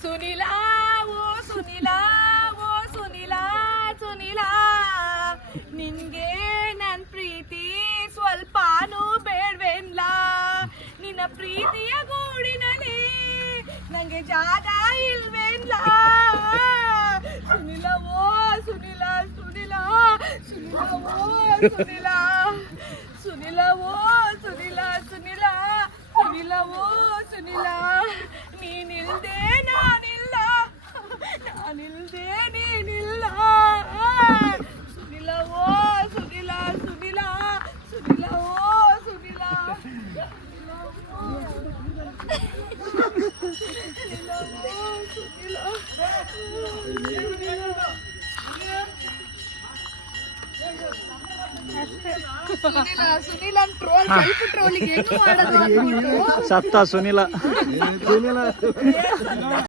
ಸುನಿಲಾ ಓ ಸುನಿಲಾ ಓ ಸುನಿಲಾ ಸುನಿಲಾ ನಿನ್ಗೆ ನನ್ ಪ್ರೀತಿ ಸ್ವಲ್ಪನೂ ಬೇಡ್ವೆನ್ಲ ನಿನ್ನ ಪ್ರೀತಿಯ ಗೂಡಿನಲ್ಲಿ ನಂಗೆ ಜಾಗ ಇಲ್ವೇನ್ಲ ಸುನಿಲಾ ಓ ಸುನಿಲಾ ಸುನಿಲಾ ಸುನಿಲಾ ಓ ಸುನಿಲಾ ಸುನಿಲಾ ಓ ಸುನಿಲಾ ಸುನಿಲಾ ಸುನಿಲಾ ಓ ಸುನಿಲಾ ನೀನಿಲ್ದೆ ನಾನಿಲ್ಲ ನಾನಿಲ್ದೆ ನೀನಿಲ್ಲ ಸುನಿಲಾ ಓ ಸುನಿಲಾ ಸುನಿಲಾ ಸುನಿಲಾ ಓ ಸುನಿಲಾ ಸುನಿಲಾ ಸುನಿಲ ಟ್ರೋಲ್ ಸ್ವಲ್ಪ ಟ್ರೋಲಿಗೆ ಹೆಂಗ್ ಮಾಡೋದು ಸತ್ತ ಸುನಿಲ